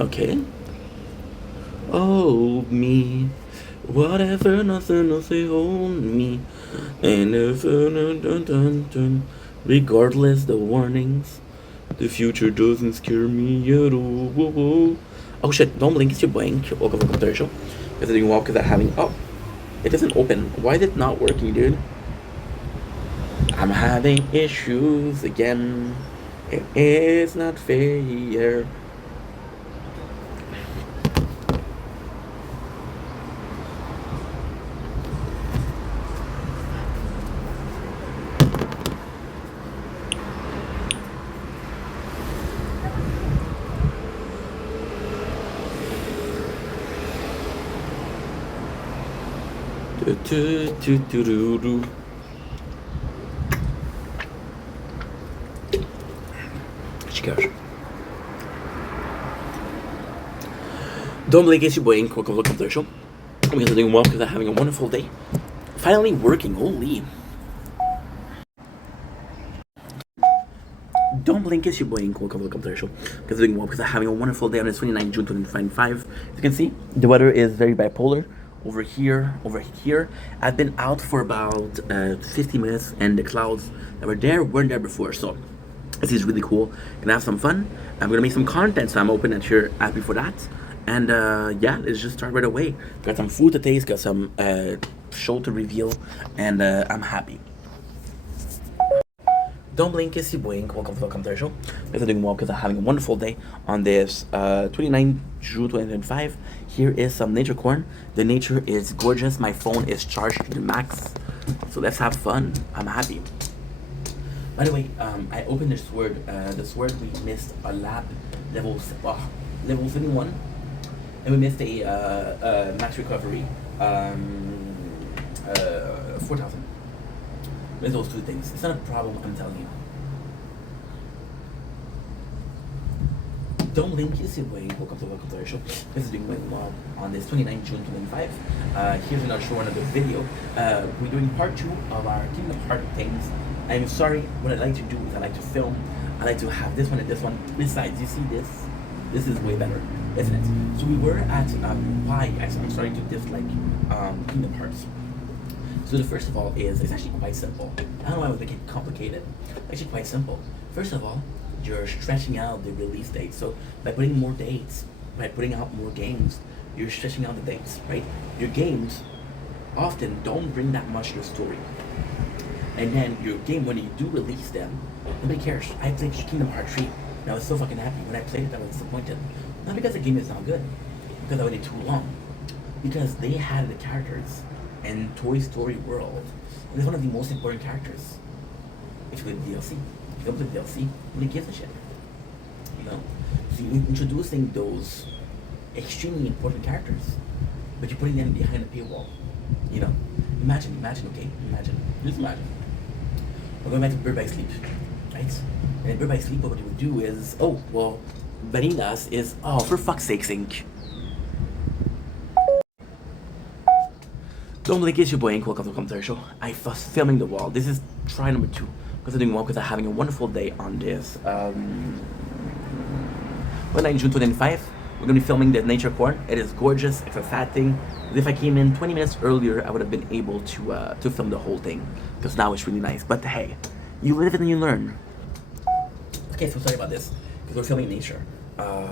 Okay. Hold me. Whatever, nothing, nothing, hold me. And if, dun, dun, dun. Regardless the warnings, the future doesn't scare me at all. Whoa, whoa. Oh shit, don't blink, it's your blink. Welcome to the show. Is it doing well because I'm having. Oh, it doesn't open. Why is it not working, dude? I'm having issues again. It is not fair. Do, do, do, do, do, do. Cheers. Don't blink, it's your boy Ink. Welcome to the show. I'm doing well because I'm having a wonderful day. Finally working, holy. Don't blink, it's your boy Ink. Welcome to the show. Because I'm doing well because I'm having a wonderful day on the 29th June 2025. As you can see, the weather is very bipolar. Over here, over here. I've been out for about 50 minutes and the clouds that were there weren't there before. So this is really cool. Gonna have some fun. I'm gonna make some content, so I'm hoping that you're happy for that. And yeah, let's just start right away. Got some food to taste, got some show to reveal, and I'm happy. Don't blink, it's your boy. Welcome to the show. Guys are doing well because I'm having a wonderful day on this 29 June 2025. Here is some nature corn. The nature is gorgeous. My phone is charged to the max. So let's have fun. I'm happy. By the way, I opened this word. This word we missed a lab level level 71, and we missed a max recovery 4,000. With those two things, it's not a problem. I'm telling you. Don't blink, it's your boy. Welcome to our show. This is doing well on this 29 June 2025. Here's another show, another video. We're doing part 2 of our Kingdom Hearts things. I'm sorry, what I like to do is I like to film. I like to have this one and this one. Besides, you see this? This is way better, isn't it? So we were at why I'm starting to dislike Kingdom Hearts. So the first of all is it's actually quite simple. I don't know why I would make it complicated. It's actually quite simple. First of all, you're stretching out the release date. So by putting more dates, by putting out more games, you're stretching out the dates, right? Your games often don't bring that much to the story. And then your game, when you do release them, nobody cares. I played Kingdom Hearts 3, and I was so fucking happy. When I played it, I was disappointed. Not because the game is not good, because I waited too long. Because they had the characters and Toy Story World. And it's one of the most important characters. If you play the DLC. If you don't play the DLC, nobody gives a shit. You know? So you're introducing those extremely important characters, but you're putting them behind a paywall. You know? Imagine, okay? Just imagine. We're going back to Bird by Sleep. Right? And in Bird by Sleep, what you would do is, oh, well, Vanitas is, oh, for fuck's sake, Ink. Don't blink, it's your boy Ink. Welcome to our show. I was filming the wall. This is try number 2. Because I'm doing well because I'm having a wonderful day on this. When in June 25, we're going to be filming the nature corn. It is gorgeous. It's a sad thing. If I came in 20 minutes earlier, I would have been able to film the whole thing. Because now it's really nice. But hey, you live and you learn. Okay, so sorry about this. Because we're filming nature,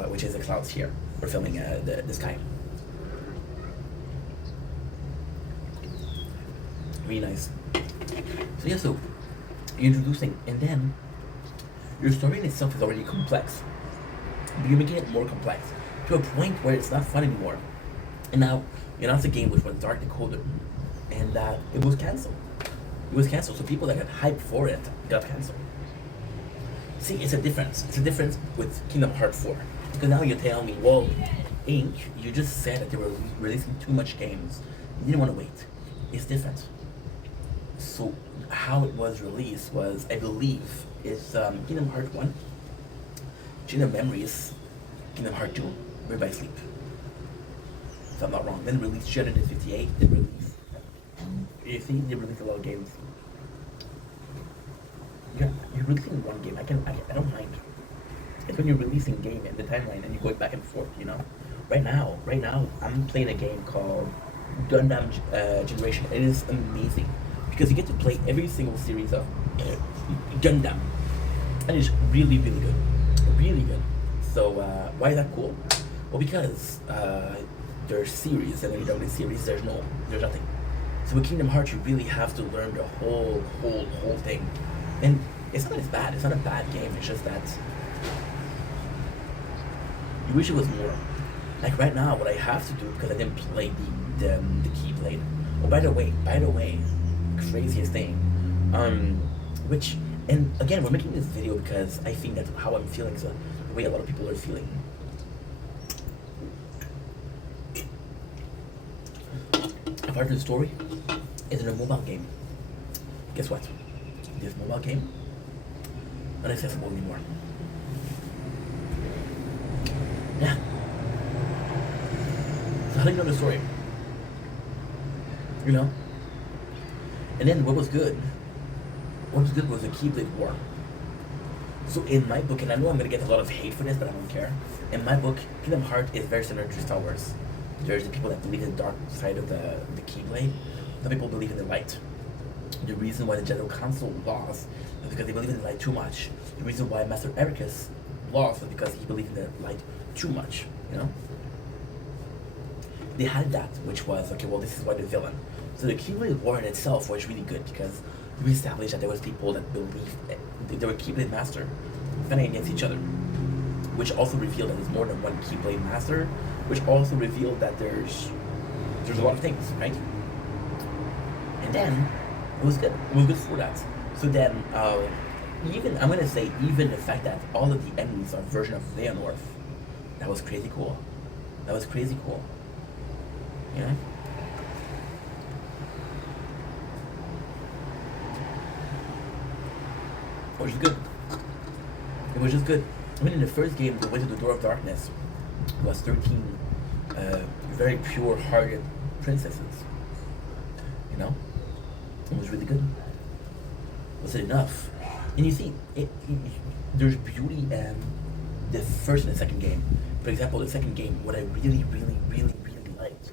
which is the clouds here. We're filming the sky. Really nice. So yeah, so you're introducing, and then your story in itself is already complex. But you're making it more complex to a point where it's not fun anymore. And now you announced a game which was Dark Decoder, and it was canceled. It was canceled. So people that got hyped for it got canceled. See, it's a difference. It's a difference with Kingdom Hearts 4. Because now you tell me, well, Ink, you just said that they were releasing too much games. You didn't want to wait. It's different. So how it was released was, I believe, is Kingdom Hearts 1, Kingdom Memories, Kingdom Hearts 2, Bird by Sleep. If I'm not wrong. Then released Genesis 58, then released. You see, they released a lot of games. You're releasing one game. I don't mind. It's when you're releasing game in the timeline and you're going back and forth, you know. Right now, I'm playing a game called Gundam Generation. It is amazing because you get to play every single series of Gundam, and it's really, really good, really good. So why is that cool? Well, because there's series, and then you know the series, there's nothing. So with Kingdom Hearts, you really have to learn the whole thing, and it's not as bad. It's not a bad game. It's just that you wish it was more. Like right now, what I have to do because I didn't play the Keyblade. Oh, by the way, craziest thing, which and again we're making this video because I think that's how I'm feeling. So the way a lot of people are feeling. A part of the story is in a mobile game. Guess what? This mobile game not accessible anymore. Yeah. So how do you know the story? You know? And then what was good? What was good was the Keyblade War. So in my book, and I know I'm gonna get a lot of hate for this, but I don't care. In my book, Kingdom Hearts is very similar to Star Wars. There's the people that believe in the dark side of the Keyblade. Some people believe in the light. The reason why the General Council lost is because they believe in the light too much. The reason why Master Ericus lost was because he believed in the light too much, you know? They had that, which was, okay, well, this is why the villain. So the Keyblade War in itself was really good because we established that there was people that believed, there were Keyblade Master fighting against each other, which also revealed that there's more than one Keyblade Master, which also revealed that there's a lot of things, right? And then, it was good. It was good for that. So then, I'm gonna say, even the fact that all of the enemies are version of Xehanort, that was crazy cool. That was crazy cool. You know? Which is good. It was just good. I mean, in the first game, the way to the Door of Darkness was 13 very pure-hearted princesses. You know? It was really good. Was it enough? And you see, there's beauty in the first and the second game. For example, the second game, what I really liked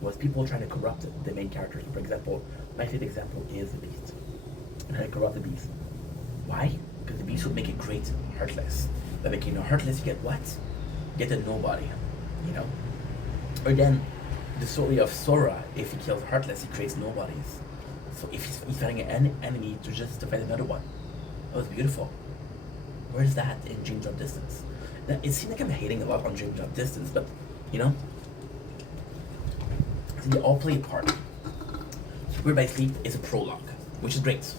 was people trying to corrupt the main characters. For example, my favorite example is the Beast. And how to corrupt the Beast. Why? Because the Beast would make it great Heartless. By making a Heartless, you get what? You get a nobody, you know? Or then, the story of Sora, if he kills Heartless, he creates nobodies. So if he's fighting an enemy to fight another one. That was beautiful. Where's that in Dreams of Distance? Now, it seems like I'm hating a lot on Dreams of Distance, but, you know? So they all play a part. Super by Sleep is a prologue, which is great.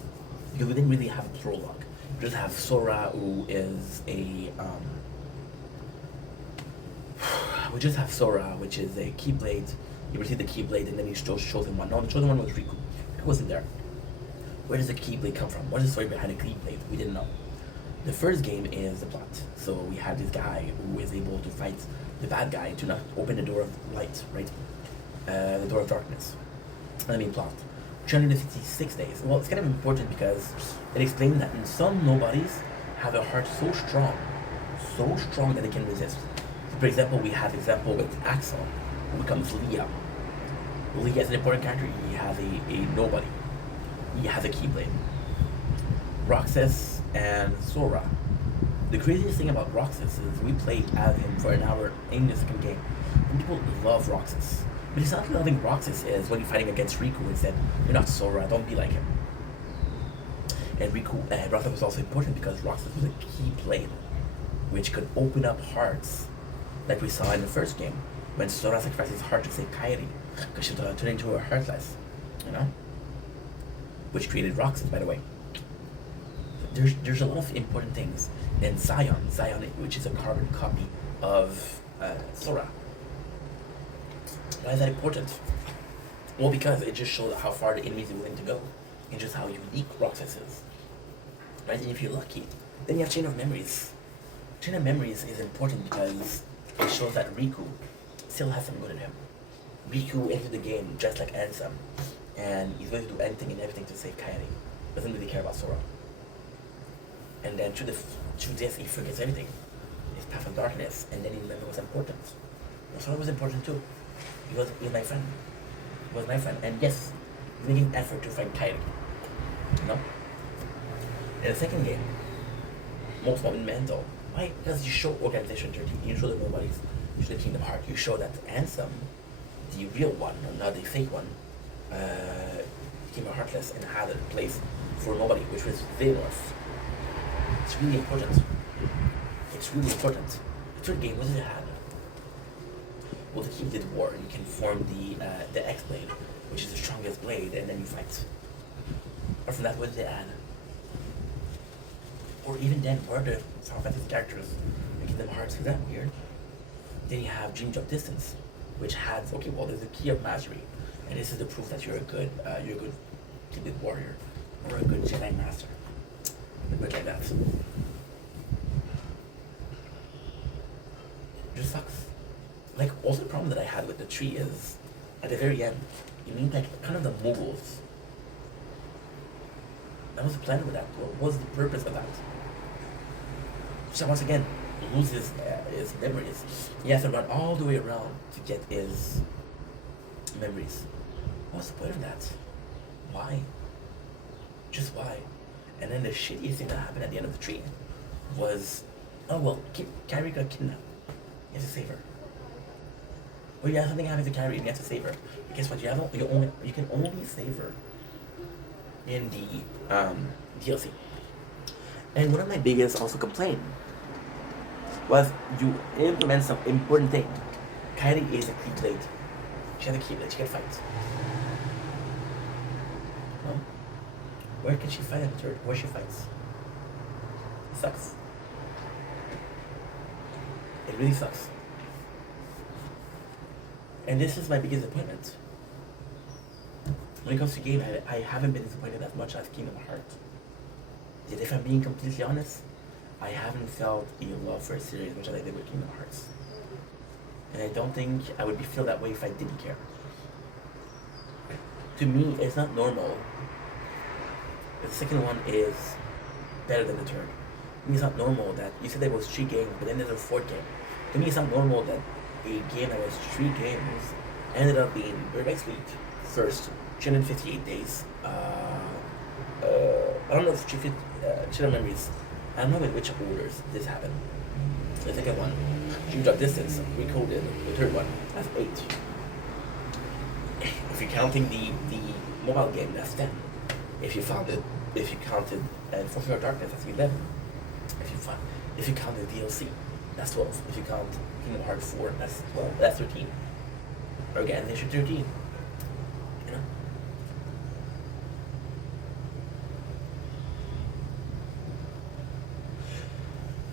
Because we didn't really have a prologue. We just have Sora, who is a, we just have Sora, which is a Keyblade. You receive the Keyblade, and then he shows him one. No, the chosen one was Riku. Riku wasn't there. Where does the Keyblade come from? What is the story behind the Keyblade? We didn't know. The first game is the plot. So we have this guy who is able to fight the bad guy to not open the door of light, right? The door of darkness. I mean plot. 356 days. Well, it's kind of important because it explains that some nobodies have a heart so strong that they can resist. So for example, we have example with Axel, who becomes Leah. Leah is an important character. He has a nobody. He has a Keyblade. Roxas and Sora. The craziest thing about Roxas is we played as him for an hour in the second game. And people love Roxas. But it's not loving Roxas is when you're fighting against Riku and said, you're not Sora, don't be like him. And Roxas was also important because Roxas was a Keyblade, which could open up hearts, like we saw in the first game, when Sora sacrificed his heart to save Kairi, because she turned into a Heartless, you know? Which created Roxas, by the way. There's a lot of important things. And Zion, which is a carbon copy of Sora. Why is that important? Well, because it just shows how far the enemy is willing to go, and just how unique Roxas is. Right? And if you're lucky, then you have Chain of Memories. Chain of Memories is important because it shows that Riku still has some good in him. Riku entered the game just like Ansem, and he's going to do anything and everything to save Kairi. Doesn't really care about Sora. And then through this, he forgets everything. Path of Darkness, and then he remembered what's important. Rosara was important too. He was my friend. He was my friend. And yes, making effort to find Kylie. You know? In the second game, most monumental. Why? Because you show Organization 13, you show the nobodies, you show the Kingdom Heart, you show that Ansem, the real one, not the fake one, became a Heartless and had a place for nobody, which was Xehanort. It's really important. It's really important. The third game, what did it have? Well, the Keep did war. You can form the X-Blade, which is the strongest blade, and then you fight. Or from that, what did they add? Or even then, where are the Final Fantasy characters in Kingdom Hearts? Is that weird? Then you have Dream Drop Distance, which has, okay, well, there's a key of mastery, and this is the proof that you're a good Keep warrior, or a good Jedi Master. Like that. It just sucks. Like, also the problem that I had with the tree is, at the very end, you need like kind of the moguls. That was the plan with that. What was the purpose of that? So once again, loses his memories. He has to run all the way around to get his memories. What's the point of that? Why? Just why? And then the shittiest thing that happened at the end of the tree was, oh well, Carrie got kidnapped. You have to save her. Or you have something happen to Carrie and you have to save her. But guess what? You can only save her in the DLC. And one of my biggest also complaint was you implement some important thing. Kylie is a Keyblade. She has a Keyblade. She can fight. No? Where can she fight in the third? Where she fights? It sucks. It really sucks. And this is my biggest disappointment. When it comes to game, I haven't been disappointed as much as Kingdom Hearts. Yet if I'm being completely honest, I haven't felt a love for a series much as I did with Kingdom Hearts. And I don't think I would feel that way if I didn't care. To me, it's not normal. The second one is better than the third. To me, it's not normal that you said there was 3 games, but then there's a 4th game. To me, it's not normal that a game that was 3 games ended up being very nicely first 358 days. I don't know if Channel Memories, I don't know in which orders this happened. The second one, Dream Drop Distance, recoded. The third one, that's 8. If you're counting the mobile game, that's 10. If you counted Enforcement of Darkness, that's 11. If you count the DLC, that's 12. If you count Kingdom Hearts 4, that's 12. That's 13. Organization 13. You know?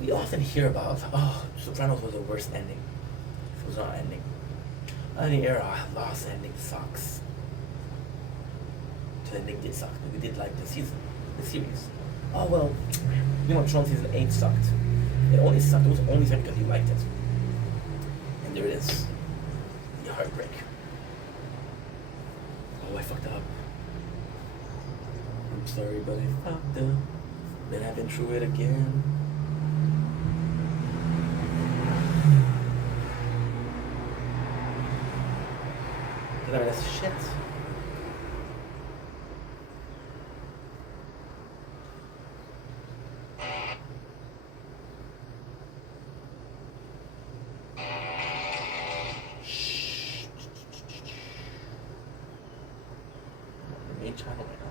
We often hear about, oh, Sopranos was the worst ending. It was not ending. Any era, Lost ending sucks. The ending did suck, but we did like the series. Oh well, Game of Thrones season 8 sucked. It only sucked, it was only sucked because you liked it. And there it is. The heartbreak. Oh, I fucked up. I'm sorry, but I fucked up. Then I've been through it again. I mean, that's shit. Main channel right now.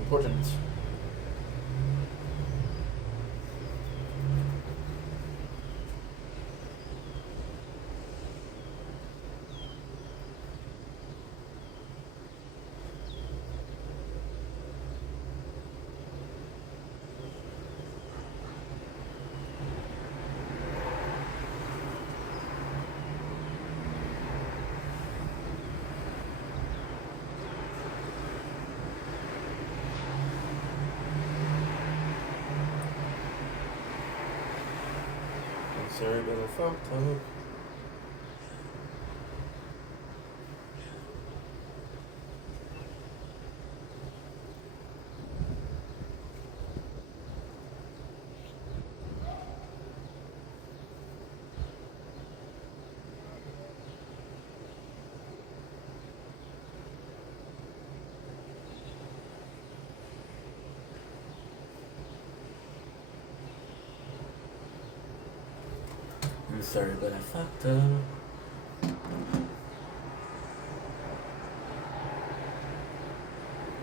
Important. Sorry, but I fucked up. I'm sorry, but I fucked up.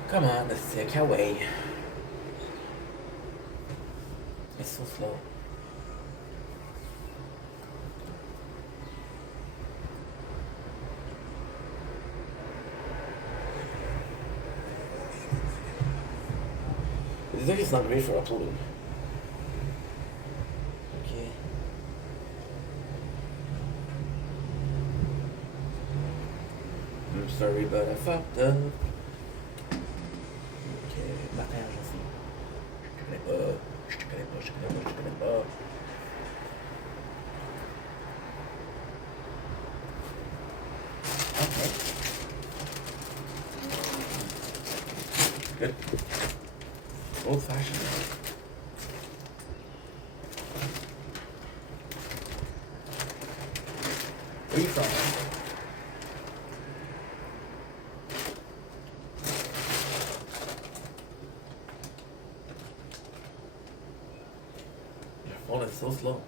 Come on, let's take away. It's so slow. This is just not great for uploading. Okay. I'm sorry, but I fucked up. Ok, Martin Agency. Je te connais pas. Je te connais pas, je te connais pas, je te connais pas. Okay. Good. Old fashioned. Where are you from? Your phone is so slow.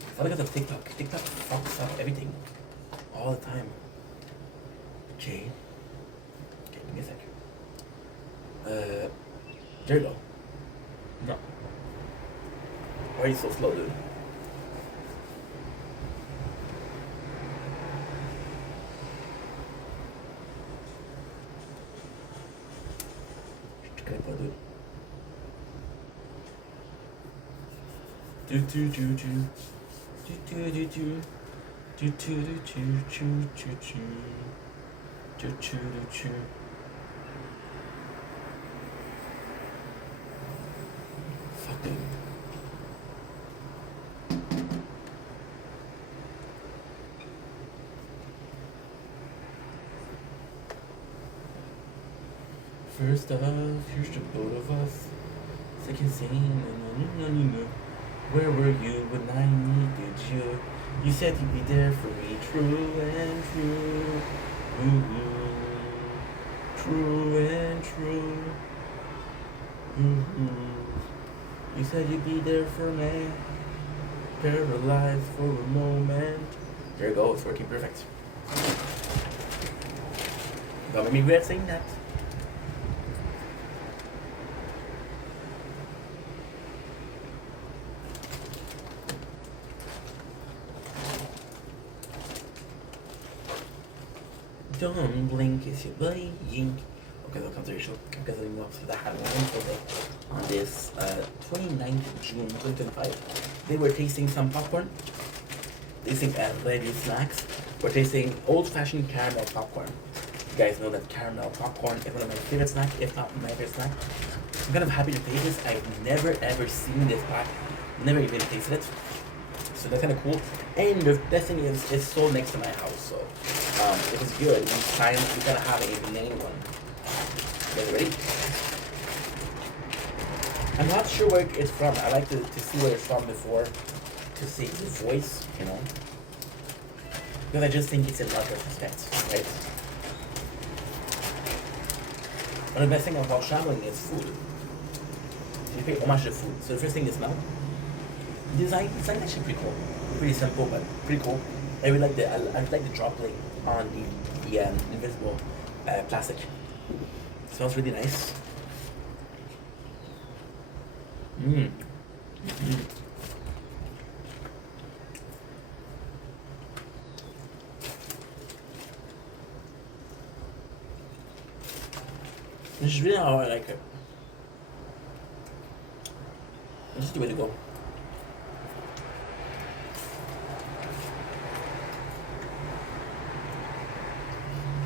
I thought I got the TikTok. TikTok fucks up everything. All the time. Okay. Okay, give me a sec. There you go. No. Why are you so slow, dude? Can I put it? Do do do do. Do do do do. Do do do do do do do. Do do do do. Fuck it. First off, here's the both of us. Second scene, where were you when I needed you? You said you'd be there for me, true and true. Ooh, true and true. You said you'd be there for me, paralyzed for a moment. There you go, it's working perfect. Don't make me regret saying that. Don't blink, it's your blinking. Okay, welcome to the show. Because I'm not that I had one for on this 29th June 2025. They were tasting some popcorn, tasting ready snacks. We're tasting old-fashioned caramel popcorn. You guys know that caramel popcorn is one of my favorite snacks, if not my favorite snack. I'm kind of happy to taste this. I've never ever seen this pack, never even tasted it. So that's kind of cool. And the best thing is, it's sold next to my house, so it was good. Each time we gotta have a main one. You guys ready? I'm not sure where it's from. I like to see where it's from before to see the voice, you know. Because I just think it's in love with respect, right? But the best thing about traveling is food. You pay homage to food. So the first thing is smell. Design actually pretty cool. Pretty simple, but pretty cool. I really like I like the droplet on the invisible plastic. It smells really nice. This is really how I like it. This is the way to go.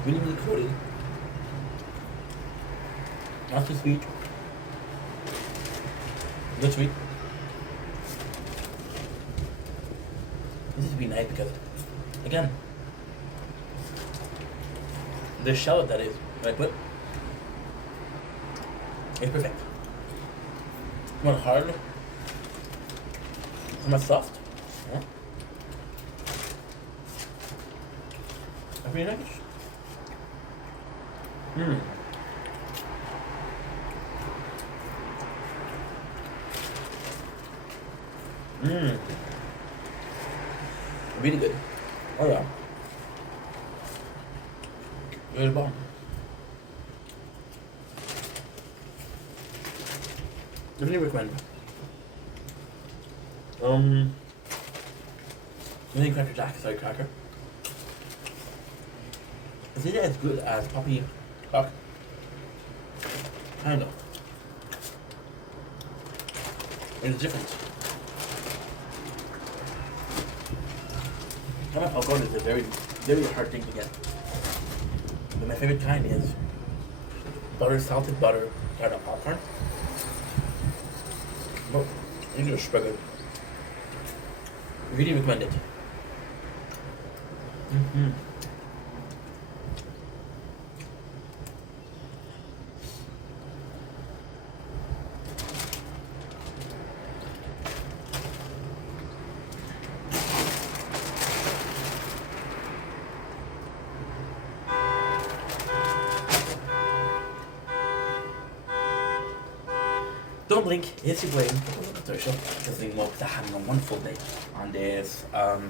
Really, really coated. Not too sweet. Good sweet. This would be nice because, again, the shell that is, when I put, it's perfect. It's not hard. It's not soft. Yeah. That's really nice. Mmm. Mmm. Really good. Oh yeah. Really bomb. Definitely recommend. Mini Cracker Jack, sorry, cracker. Is it as good as Poppy Cock? Kind of. It's different. Caramel popcorn is a very, very hard thing to get. But my favorite kind is butter, salted butter, caramel popcorn. But these are super good. Really recommend it. Mm-hmm. Don't blink, it's your brain. Because we want to have a wonderful day on this 29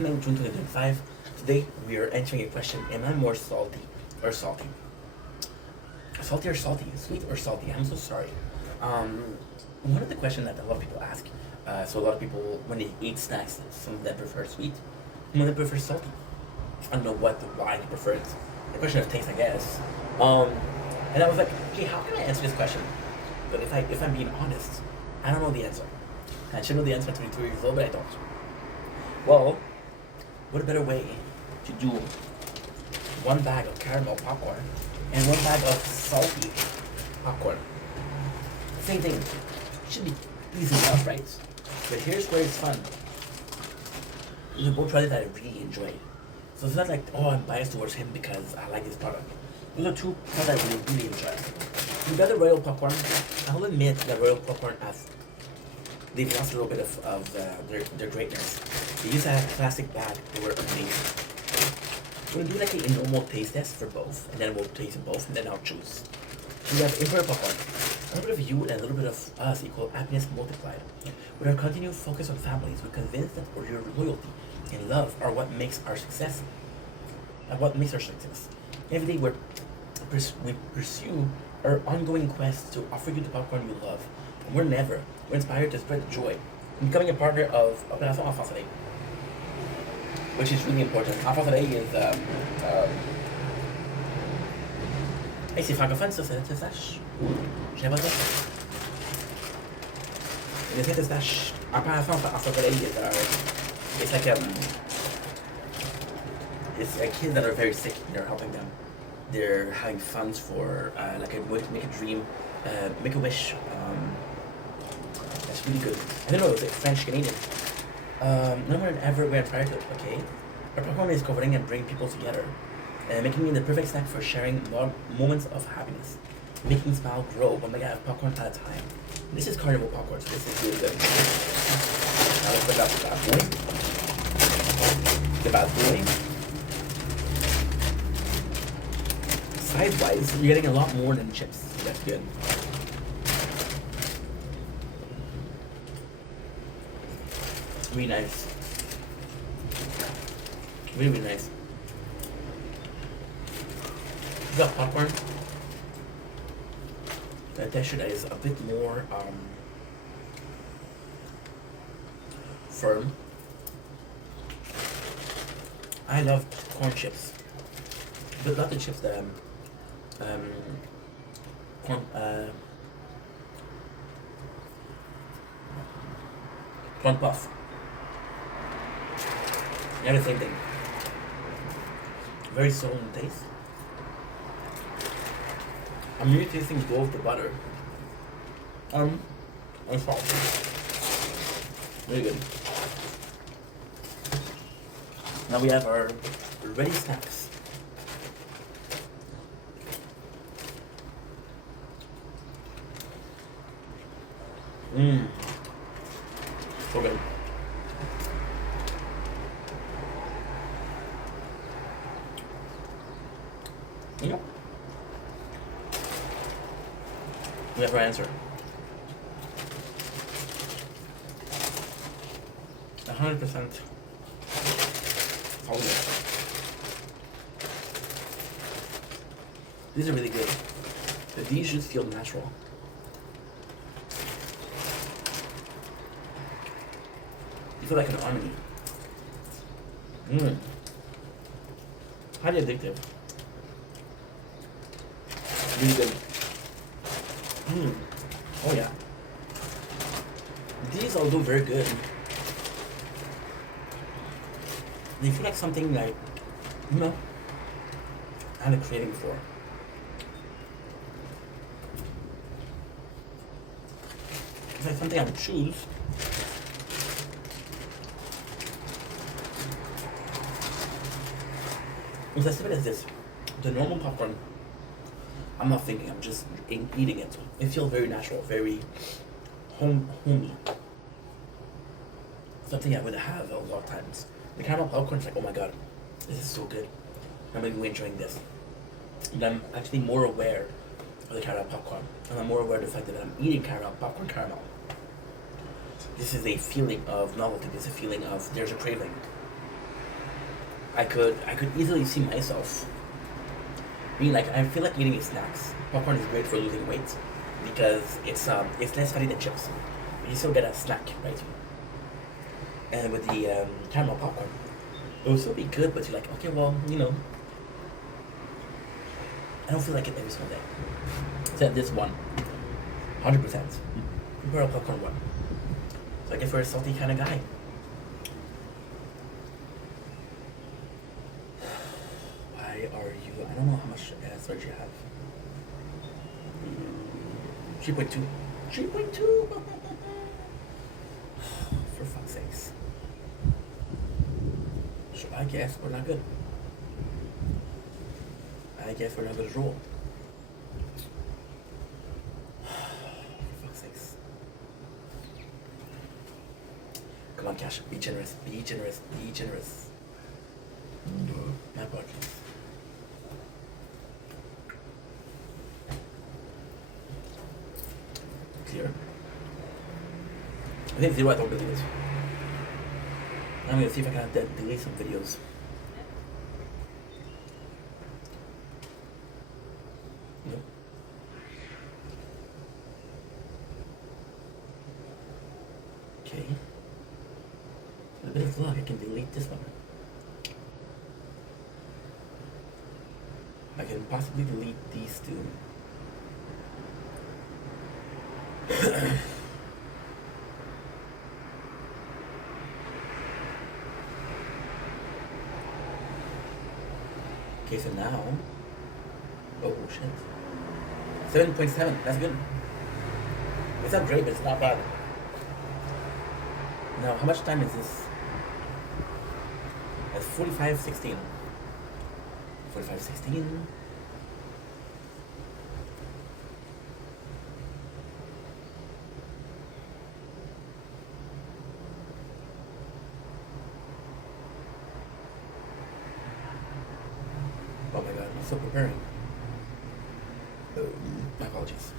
June 2025. Today we are answering a question: am I more salty or salty? Salty or salty? Sweet or salty? I'm so sorry. One of the questions that a lot of people ask, so a lot of people when they eat snacks, some of them prefer sweet, some of them prefer salty. I don't know why they prefer it. The question of taste, I guess. And I was like, okay, how can I answer this question? But if I'm being honest, I don't know the answer. I should know the answer at 23 years old, but I don't. Well, what a better way to do one bag of caramel popcorn and one bag of salty popcorn. Same thing. Should be easy enough, right? But here's where it's fun. These are both products that I really enjoy. So it's not like, oh, I'm biased towards him because I like this product. Those are two products I really enjoy. You got the Royal Popcorn. I will admit that Royal Popcorn they've lost a little bit of their greatness. They used to have a plastic bag. They were amazing. We're gonna do like a normal taste test for both, and then we'll taste both, and then I'll choose. So we have Imperial Popcorn. A little bit of you and a little bit of us equal happiness multiplied. With our continued focus on families, we're convinced that your loyalty and love are what makes our success. Every day we pursue our ongoing quest to offer you the popcorn you love. And we're inspired to spread the joy. And becoming a partner of Opération Enfant Soleil, which is really important. Enfant Soleil is hey, c'est francophone ça, c'est sache. J'ai pas ça. C'est sache. Opération Enfant Soleil is it's like it's like kids that are very sick and they're helping them. They're having funds for like make a dream, make a wish. That's really good. I don't know, it's like French Canadian. No more than ever we're inspired to, okay? Our popcorn is covering and bringing people together, making it the perfect snack for sharing moments of happiness, making smile grow one bag of popcorn at a time. This is carnival popcorn, so this is really good. Now let's put out the bad boy. The bad boy. Size-wise, you're getting a lot more than chips. So that's good. Really nice. Really nice. You got popcorn. The texture that is a bit more firm. I love corn chips, but not the chips that corn puff. Yeah, the same thing. Very subtle in taste. I'm really tasting both the butter and salt. Very good. Now we have our ready snacks. Mmm. So good. Yep. We have our answer. 100%. Oh, yeah. These are really good. But these just feel natural. You feel like an harmony. Mmm. Highly addictive. Really good. Mmm. Oh yeah. These all do very good. They feel like something like, you know, I had a craving for. It's like something I would choose. It's as simple as this. The normal popcorn, I'm not thinking, I'm just eating it. It feels very natural, very homey. Something I would have a lot of times. The caramel popcorn is like, oh my god, this is so good. I'm really enjoying this. And I'm actually more aware of the caramel popcorn. And I'm more aware of the fact that I'm eating popcorn caramel. This is a feeling of novelty. This is a feeling of there's a craving. I could easily see myself being like, I feel like eating snacks. Popcorn is great for losing weight because it's less fatty than chips, but you still get a snack, right? And with the caramel popcorn, it will still be good, but you're like, okay, well, you know, I don't feel like it every single day. Except this one, 100%. Imperial popcorn one. So I guess we're a salty kind of guy. Why are you? I don't know how much storage you have. 3.2. 3.2. For fuck's sakes. So I guess we're not good. I guess we're not good at roll. For fuck's sakes. Come on, Cash. Be generous. Be generous. Be generous. My apologies. Clear. I think 0, I don't believe it. I'm gonna see if I can delete some videos. No. Okay. With a bit of luck, I can delete this one. I can possibly delete these two. Okay, so now, oh shit, 7.7, that's good. It's not great, but it's not bad. Now, how much time is this? That's 45:16. 45:16. Oh my god, I'm still preparing. My apologies.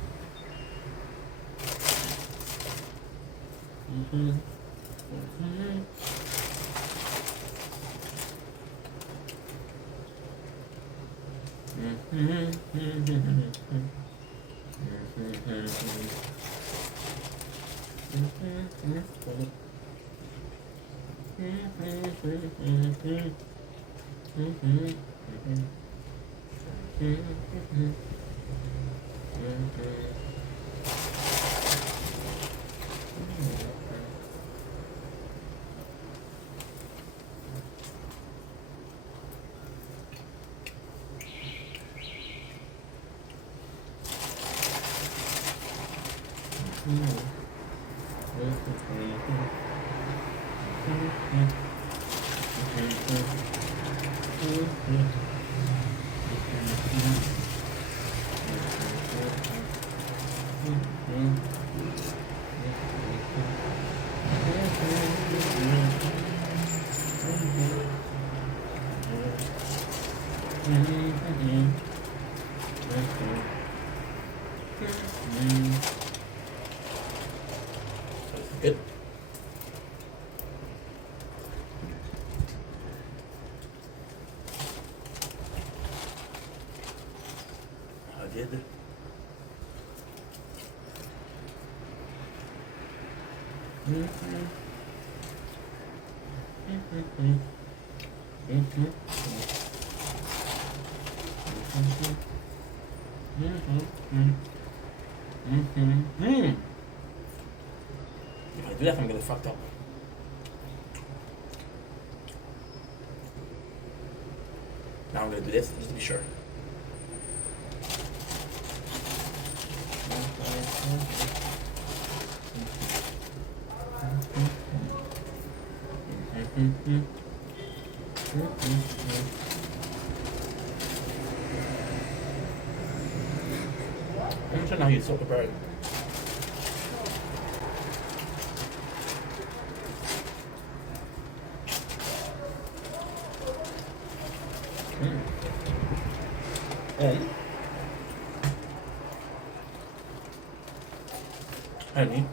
Good. I did. If I do that, I'm gonna fucked up. Now I'm gonna do this just to be sure. I'm sure now he's so prepared. And honey.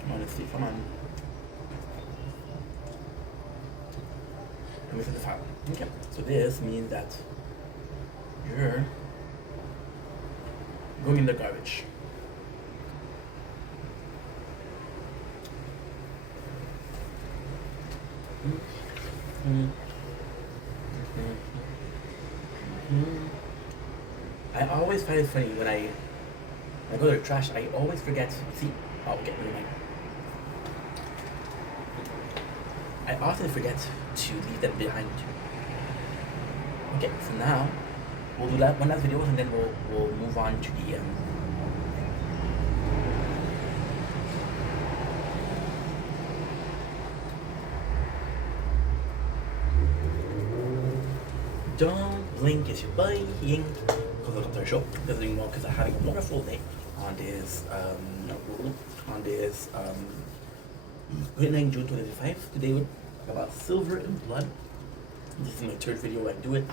Come on, let's see, come on. Let me set the file. Okay, so this means that you're going in the garbage. I always find it funny when I go to the trash, I always forget. See? Oh, okay, never mind. I often forget to leave them behind. Okay, so now we'll do that one last video and then we'll move on to the don't blink as you're buying because of the show. Because doing well because I'm having a wonderful day on this Grade 9 June 2025. Today we're about Silver and Blood. This is my third video I do it.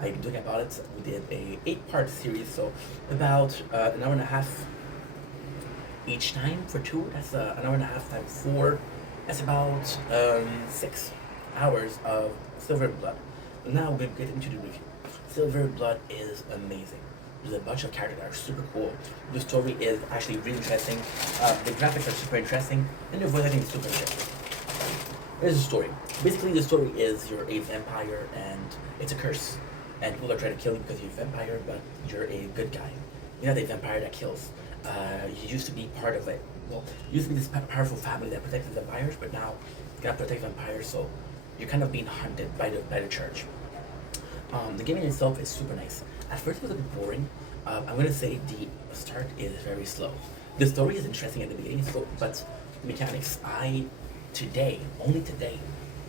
I'm doing about it. We did a 8-part series, so about an hour and a half each time for 2. That's an hour and a half times 4. That's about 6 hours of Silver and Blood. Now we're going to get into the review. Silver and Blood is amazing. There's a bunch of characters that are super cool. The story is actually really interesting. The graphics are super interesting, and the voice acting is super interesting. Here's the story. Basically, the story is you're a vampire, and it's a curse. And people are trying to kill you because you're a vampire, but you're a good guy. You're not a vampire that kills. You used to be part of it. Well, you used to be this powerful family that protected vampires, but now you gotta protect vampires, so you're kind of being hunted by the church. The game in itself is super nice. At first it was a bit boring. I'm going to say the start is very slow. The story is interesting at the beginning, but mechanics, only today,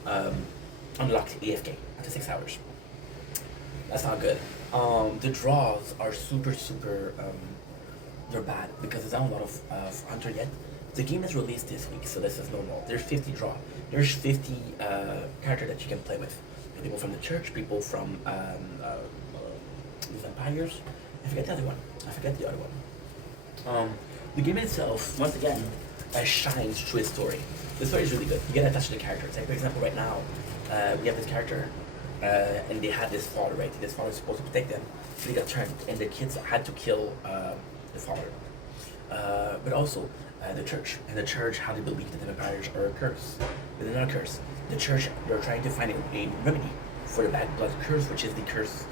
unlocked AFK after 6 hours. That's not good. The draws are super, they're bad because there's not a lot of Hunter yet. The game is released this week, so this is normal. There's 50 draw. There's 50 characters that you can play with. People from the church, people from the vampires. I forget the other one. The game itself, once again, shines through his story. The story is really good. You get attached to the characters. Like for example, right now, we have this character, and they had this father, right? This father was supposed to protect them, but he got turned, and the kids had to kill the father. But also the church, and the church had to believe that the vampires are a curse, but they're not a curse. The church, they're trying to find a remedy for the bad blood curse, which is the curse.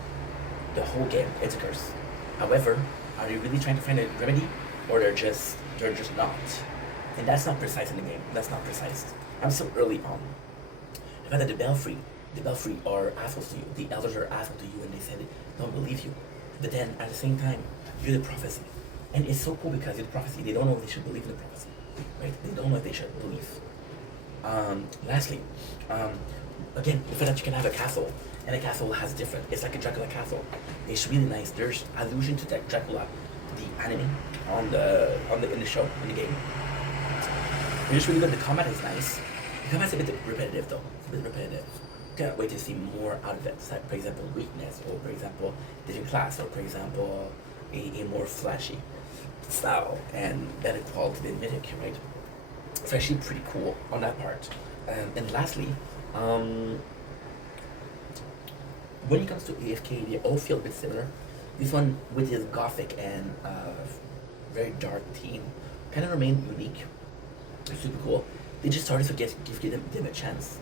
The whole game, it's a curse. However, are they really trying to find a remedy, or they're just not? And that's not precise in the game. That's not precise. I'm still early on. The fact that the Belfry are assholes to you, the elders are assholes to you, and they said they don't believe you. But then at the same time, you're the prophecy. And it's so cool because you're the prophecy. They don't know if they should believe in the prophecy, right? They don't know if they should believe. Lastly, again, the fact that you can have a castle, and the castle has different. It's like a Dracula castle. It's really nice. There's allusion to that Dracula, the anime, in the show, in the game. It's just really good. The combat is nice. The combat's a bit repetitive though. It's a bit repetitive. Can't wait to see more out of it. Like, for example, weakness, or for example, different class, or for example, a more flashy style and better quality than Mythic, right? It's actually pretty cool on that part. And lastly, when it comes to AFK, they all feel a bit similar. This one, with his gothic and very dark theme, kind of remained unique. It's super cool. They just started to give them a chance.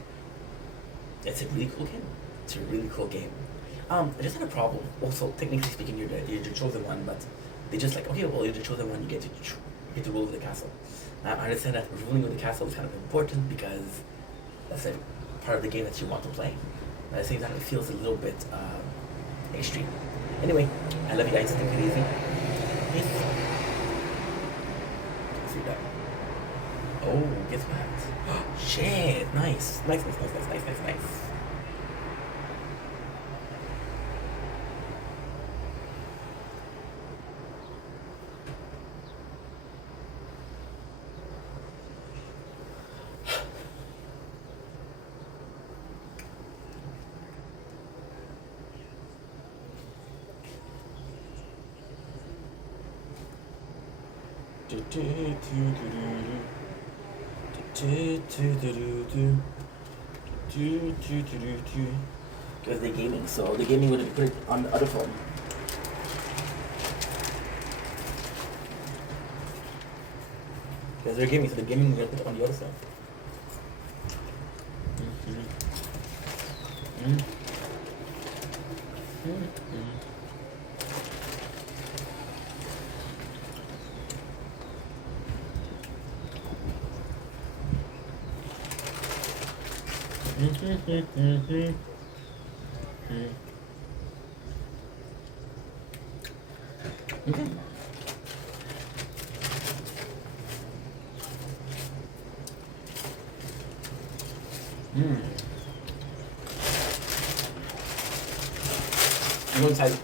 It's a really cool game. It's a really cool game. I just had a problem. Also, technically speaking, you're the chosen one, but they just like, okay, well, you're the chosen one, you get to rule over the castle. I understand that ruling over the castle is kind of important because that's a part of the game that you want to play. But at the same time, it feels a little bit extreme. Anyway, I love you guys. Take it easy. Peace. See that? Oh, guess what? Shit! Nice. Nice. Because they're gaming, so the gaming would put it on the other phone. Because they're gaming, so the gaming would put it on the other phone. Okay. I'm excited.